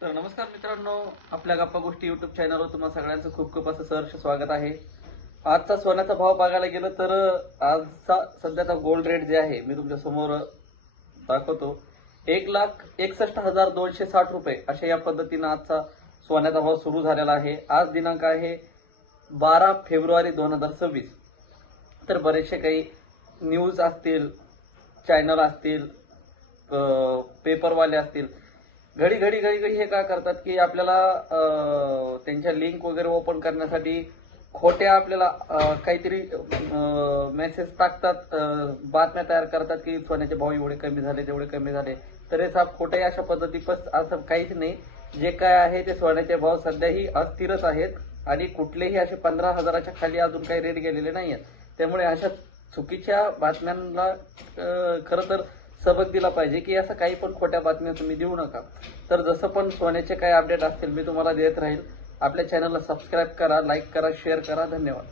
तर नमस्कार मित्रांनो, आपल्या गप्पा गोष्टी युट्यूब चॅनलवर तुम्हा सगळ्यांचं खूप खूप असं सहर्ष स्वागत आहे. आजचा सोन्याचा भाव बघायला गेलं तर आजचा सध्याचा गोल्ड रेट जे आहे मी तुमच्या समोर दाखवतो. 1,61,260 अशा या पद्धतीनं आजचा सोन्याचा भाव सुरू झालेला आहे. आज दिनांक आहे 12 फेब्रुवारी 2026. तर बरेचसे काही न्यूज असतील, चॅनल असतील, पेपरवाले असतील, घडी घडी घडी घडी हे काय करतात की आपल्याला त्यांच्या लिंक वगैरे ओपन करण्यासाठी खोट्या आपल्याला काहीतरी मेसेज टाकतात, बातम्या तयार करतात की सोन्याचे भाव एवढे कमी झाले तेवढे कमी झाले. तर हे साप खोटे अशा पद्धती असं काहीच नाही. जे काय आहे ते सोन्याचे भाव सध्याही अस्थिरच आहेत आणि कुठलेही असे 15,000च्या खाली अजून काही रेट गेलेले नाही आहेत. त्यामुळे अशा चुकीच्या बातम्यांना खरं तर सबक दिला पाहिजे की असं काही पण खोट्या बातम्या तुम्ही देऊ नका. तर जसं पण सोन्याचे काही अपडेट असतील मी तुम्हाला देत राहील. आपल्या चॅनलला सबस्क्राईब करा, लाईक करा, शेअर करा. धन्यवाद.